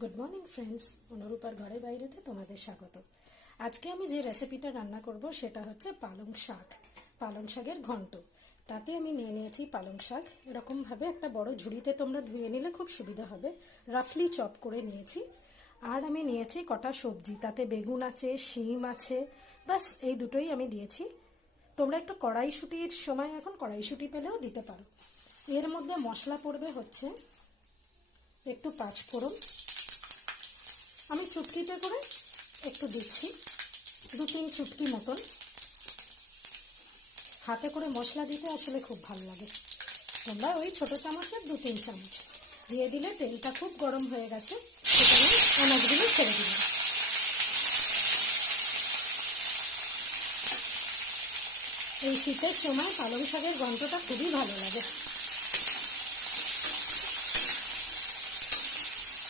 Good morning friends, অনুরূপার ঘরে বাইরেতে তোমাদের স্বাগত। আজকে আমি যে রেসিপিটা রান্না করব সেটা হচ্ছে পালং শাকের ঘন্ট। তাতে আমি নিয়ে নিয়েছি পালং শাক, এরকমভাবে একটা বড় ঝুড়িতে তোমরা ধুয়ে নিলে খুব সুবিধা হবে। রাফলি চপ করে নিয়েছি। আর আমি নিয়েছি কটা সবজি, তাতে বেগুন আছে, শিম আছে, বাস এই দুটোই আমি দিয়েছি। তোমরা একটু কড়াইশুঁটির সময় এখন কড়াইশুঁটি পেলেও দিতে পারো। এর মধ্যে মশলা পড়বে হচ্ছে একটু পাঁচফোড়ন, আমি চুটকিতে করে একটু দিচ্ছি, 2-3 চুটকি মতন। হাতে করে মশলা দিতে আসলে খুব ভালো লাগে। তোমরা ওই ছোট চামচের 2-3 চামচ দিয়ে দিলে। তেলটা খুব গরম হয়ে গেছে, সেখানে আনাজগুলো ছেড়ে দিলাম। এই শীতের সময় পালং শাকের গন্ধটা খুবই ভালো লাগে।